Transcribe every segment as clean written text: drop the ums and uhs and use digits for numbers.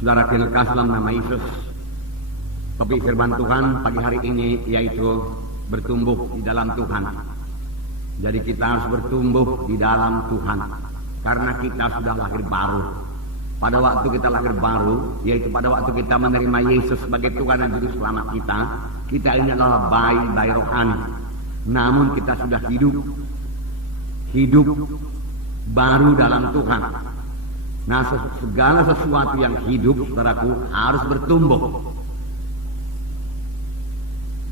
Saudara kekasih dalam nama Yesus, topik firman Tuhan pagi hari ini yaitu bertumbuh di dalam Tuhan. Jadi kita harus bertumbuh di dalam Tuhan, karena kita sudah lahir baru. Pada waktu kita lahir baru, yaitu pada waktu kita menerima Yesus sebagai Tuhan dan Juru Selamat kita ini adalah bayi rohani. Namun kita sudah hidup baru dalam Tuhan. Nah, segala sesuatu yang hidup, saudaraku, harus bertumbuh.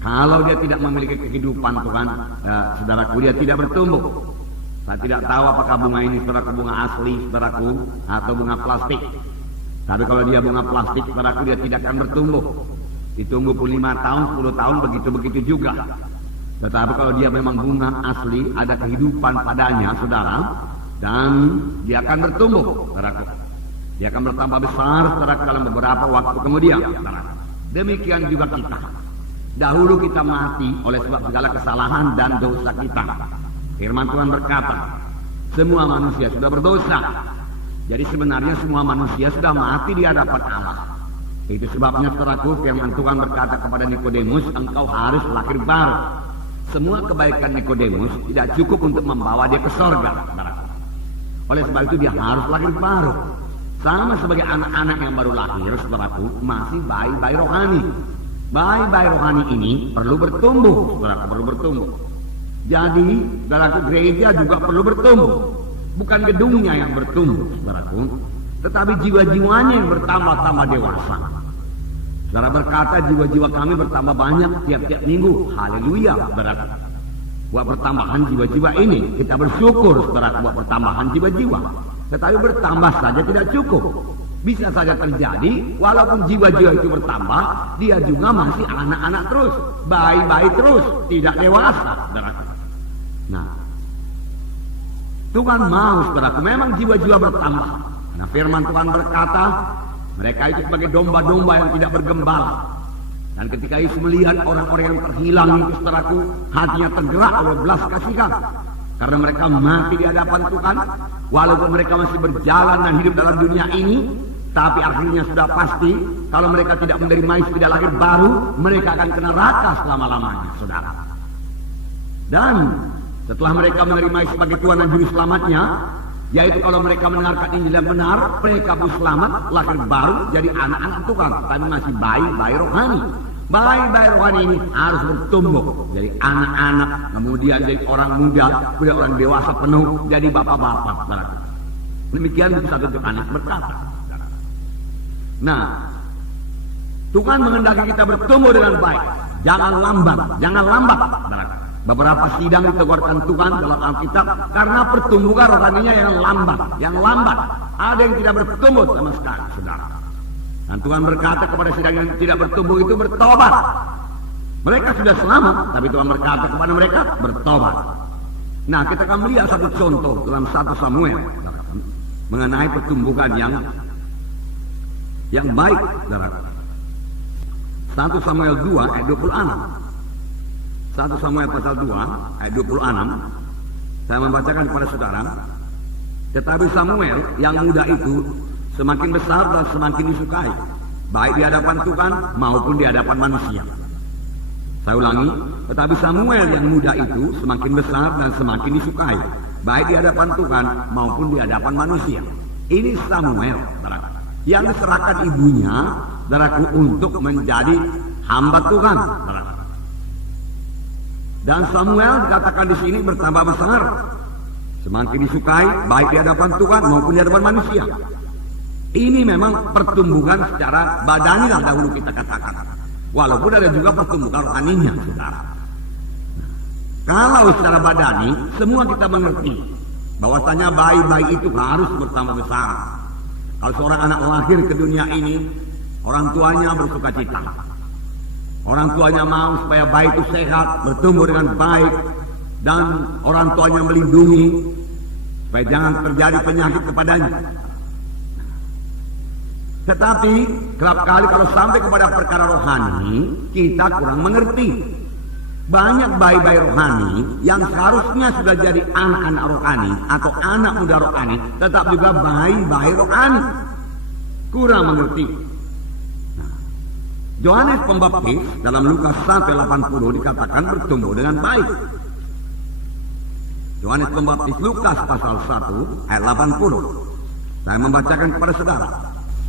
Kalau dia tidak memiliki kehidupan Tuhan, saudaraku, dia tidak bertumbuh. Saya tidak tahu apakah bunga ini, saudaraku, bunga asli, saudaraku, atau bunga plastik. Tapi kalau dia bunga plastik, saudaraku, dia tidak akan bertumbuh. Ditunggu pun 5 tahun, 10 tahun, begitu-begitu juga. Tetapi kalau dia memang bunga asli, ada kehidupan padanya, saudara, dan dia akan bertumbuh, saudaraku. Dia akan bertambah besar, saudaraku, dalam beberapa waktu kemudian, saudaraku. Demikian juga kita. Dahulu kita mati oleh sebab segala kesalahan dan dosa kita. Firman Tuhan berkata, semua manusia sudah berdosa. Jadi sebenarnya semua manusia sudah mati di hadapan Allah. Itu sebabnya, saudaraku, firman Tuhan berkata kepada Nikodemus, engkau harus lahir baru. Semua kebaikan Nikodemus tidak cukup untuk membawa dia ke sorga, saudaraku. Oleh sebab itu dia harus lahir baru. Sama sebagai anak-anak yang baru lahir, saudaraku, masih bayi-bayi rohani. Bayi-bayi rohani ini perlu bertumbuh, saudaraku, perlu bertumbuh. Jadi, saudaraku, gereja juga perlu bertumbuh. Bukan gedungnya yang bertumbuh, saudaraku, tetapi jiwa-jiwanya yang bertambah-tambah dewasa. Saudara berkata, jiwa-jiwa kami bertambah banyak tiap-tiap minggu. Haleluya, saudaraku. Buat pertambahan jiwa-jiwa ini, kita bersyukur, saudaraku, buat pertambahan jiwa-jiwa. Tetapi bertambah saja tidak cukup. Bisa saja terjadi, walaupun jiwa-jiwa itu bertambah, dia juga masih anak-anak terus, bayi-bayi terus, tidak dewasa, saudaraku. Nah, Tuhan mau, saudaraku, memang jiwa-jiwa bertambah. Nah, firman Tuhan berkata, mereka itu sebagai domba-domba yang tidak bergembala. Dan ketika Yesus melihat orang-orang yang terhilang itu, saudaraku, hatinya tergerak oleh belas kasihan. Karena mereka mati di hadapan Tuhan, walaupun mereka masih berjalan dan hidup dalam dunia ini, tapi akhirnya sudah pasti, kalau mereka tidak menerima Yesus, tidak lahir baru, mereka akan ke neraka selama-lamanya, saudara. Dan setelah mereka menerima Yesus sebagai Tuhan dan Juru Selamatnya, yaitu kalau mereka mendengarkan Injil yang benar, mereka pun selamat, lahir baru, jadi anak-anak Tuhan, tapi masih bayi-bayi rohani. Bayi-bayi rohani ini harus bertumbuh, jadi anak-anak, kemudian jadi orang muda, kemudian orang dewasa penuh, jadi bapak-bapak. Demikian buku 1 Yohanes berkata. Nah, Tuhan menghendaki kita bertumbuh dengan baik, jangan lambat. Beberapa sidang ditegurkan Tuhan dalam Alkitab karena pertumbuhan rohaninya yang lambat. Ada yang tidak bertumbuh sama sekali, saudara. Dan Tuhan berkata kepada sidang yang tidak bertumbuh itu bertobat. Mereka sudah selamat, tapi Tuhan berkata kepada mereka bertobat. Nah, kita akan melihat satu contoh dalam 1 Samuel mengenai pertumbuhan yang baik, saudara. 1 Samuel 2 ayat 26. 1 Samuel pasal 2 ayat 26. Saya membacakan kepada saudara. Tetapi Samuel yang muda itu semakin besar dan semakin disukai, baik di hadapan Tuhan maupun di hadapan manusia. Saya ulangi, tetapi Samuel yang muda itu semakin besar dan semakin disukai, baik di hadapan Tuhan maupun di hadapan manusia. Ini Samuel, saudara, yang diserahkan ibunya, saudaraku, untuk menjadi hamba Tuhan, saudara. Dan Samuel dikatakan di sini bertambah besar, semakin disukai, baik di hadapan Tuhan maupun di hadapan manusia. Ini memang pertumbuhan secara badani lah dahulu kita katakan. Walaupun ada juga pertumbuhan rohaninya, saudara. Kalau secara badani, semua kita mengerti bahwasanya bayi-bayi itu harus bertambah besar. Kalau seorang anak lahir ke dunia ini, orang tuanya bersuka cita. Orang tuanya mau supaya bayi itu sehat, bertumbuh dengan baik, dan orang tuanya melindungi supaya jangan terjadi penyakit kepadanya. Tetapi kerap kali kalau sampai kepada perkara rohani, kita kurang mengerti. Banyak bayi-bayi rohani yang seharusnya sudah jadi anak-anak rohani atau anak muda rohani, tetap juga bayi-bayi rohani. kurang mengerti. Yohanes Pembaptis dalam Lukas 1:80 dikatakan bertumbuh dengan baik. Yohanes Pembaptis Lukas pasal 1 ayat 80. Saya membacakan kepada saudara.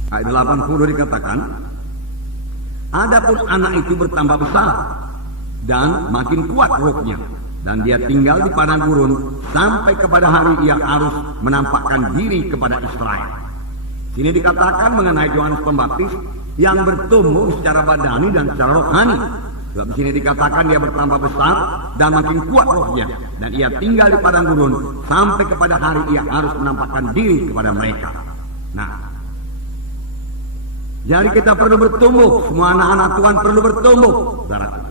Ayat 80 dikatakan, adapun anak itu bertambah besar dan makin kuat rohnya, dan dia tinggal di padang gurun sampai kepada hari ia harus menampakkan diri kepada Israel. Sini dikatakan mengenai Yohanes Pembaptis yang bertumbuh secara badani dan secara rohani. Sebab di sini dikatakan dia bertambah besar dan makin kuat rohnya, dan ia tinggal di padang gurun sampai kepada hari ia harus menampakkan diri kepada mereka. Nah, jadi kita perlu bertumbuh, semua anak-anak Tuhan perlu bertumbuh, saudaraku.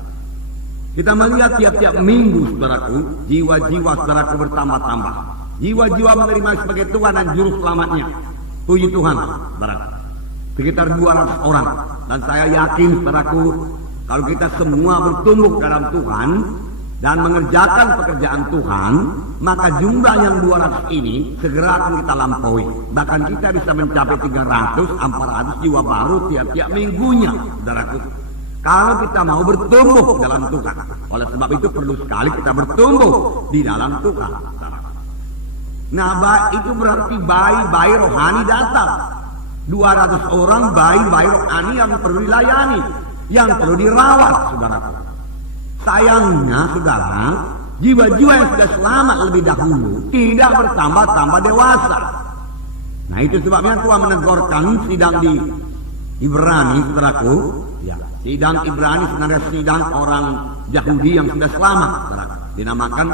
Kita melihat tiap-tiap minggu, saudaraku, jiwa-jiwa saudaraku bertambah-tambah. Jiwa-jiwa menerima sebagai Tuhan dan Juru Selamatnya. Puji Tuhan, saudaraku. Sekitar 200 orang. Dan saya yakin, saudaraku, kalau kita semua bertumbuh dalam Tuhan dan mengerjakan pekerjaan Tuhan, maka jumlah yang 200 ini segera akan kita lampaui. Bahkan kita bisa mencapai 300-400 jiwa baru tiap-tiap minggunya, saudaraku. Kalau kita mau bertumbuh dalam Tuhan. Oleh sebab itu perlu sekali kita bertumbuh di dalam Tuhan. Nah, itu berarti bayi-bayi rohani datang. 200 orang bayi-bayi rohani yang perlu dilayani, yang perlu dirawat, saudaraku. Sayangnya, saudara, jiwa-jiwa yang sudah selamat lebih dahulu tidak bertambah-tambah dewasa. Nah, itu sebabnya Tuhan menegurkan sidang di Ibrani, saudaraku. Ya, sidang Ibrani sebenarnya sidang orang Yahudi yang sudah selamat, saudaraku. Dinamakan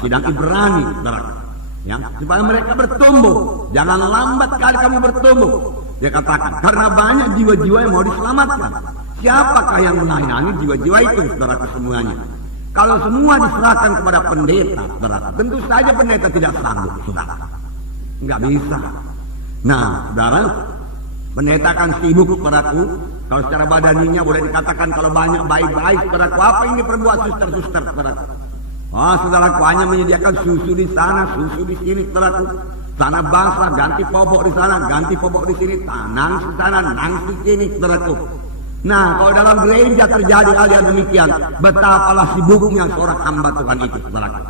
sidang Ibrani, saudaraku. Ya, supaya mereka bertumbuh. Jangan lambat kali kamu bertumbuh. Dia katakan, karena banyak jiwa-jiwa yang mau diselamatkan. Siapakah yang melayani jiwa-jiwa itu, saudaraku semuanya? Kalau semua diserahkan kepada pendeta, saudara, tentu saja pendeta tidak sanggup, saudara. Enggak bisa. Nah, saudara, pendeta akan sibuk, saudaraku. Kalau secara badaninya boleh dikatakan kalau banyak baik-baik, saudaraku, apa yang diperbuat suster-suster, saudaraku? Oh, saudaraku, hanya menyediakan susu di sana, susu di sini, saudaraku. Tanah basah, ganti popok di sana, ganti popok di sini, nangis di sana, nangis di sini, saudaraku. Nah, kalau dalam gereja terjadi hal yang demikian, betapalah sibuknya seorang hamba Tuhan itu, saudaraku.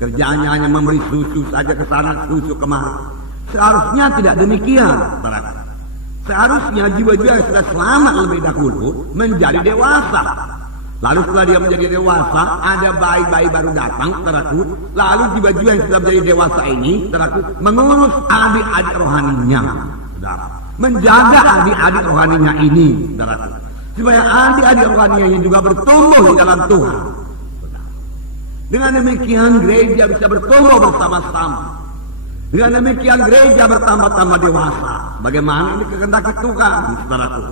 Kerjaannya hanya memberi susu saja ke sana, susu kemari. Seharusnya tidak demikian, saudaraku. Seharusnya jiwa-jiwa yang sudah selamat lebih dahulu menjadi dewasa. Lalu setelah dia menjadi dewasa, ada bayi-bayi baru datang, saudaraku. Lalu jiwa-jiwa yang sudah menjadi dewasa ini, saudaraku, mengurus adik-adik rohaninya, saudara. Menjaga adik-adik rohaninya ini, saudaraku. Supaya adik-adik rohaninya juga bertumbuh di dalam Tuhan. Dengan demikian gereja bisa bertumbuh bersama-sama. Dengan demikian gereja bertambah-tambah dewasa. Bagaimana ini kehendak Tuhan, saudaraku.